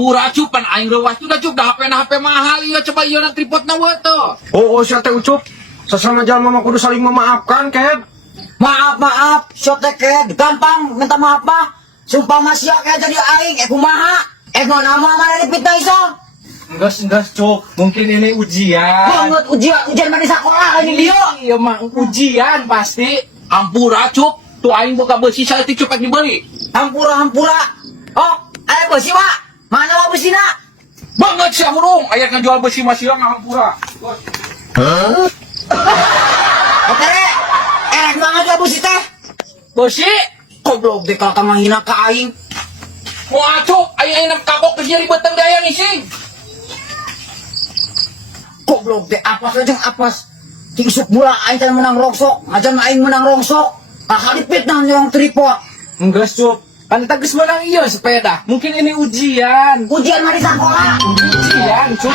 Ampura cupan aing rewas juga cuk dah HP mahal iya coba iya na tripod na wato. Oh, sia teh Ucup. Sesama jalma mah kudu saling memaafkan, Ket. Maaf, sotek gampang minta maaf mah. Sumpah masih kayak jadi aing, kumaha? Mau nama mana dipitnah iso? Enggak, Cuk. Mungkin ini ujian. Banget ujian mana di sekolah ini dia. Iya, mah ujian pasti. Ampura cuk tuh aing boga besi saya ti cupek dibeli. Hampura. Oh, ayo besi wa. Mana wa besi na? Banget sih hurung aya jual besi masih mah Ampura. Oke, banget wa besi teh. Besi Goblok deh kalau kamu hina ka aing. mau cuk aya enak kabok kerja ribeteng daya ngising. Goblok deh apes. Cisuk bola aing teh menang rongsok, ngajan aing menang rongsok. Kali fitnah yang tripod. Enggak, Cuk. Kan tagis menang iya sepeda. Mungkin ini ujian. Ujian mah di sekolah. Ujian, Cuk.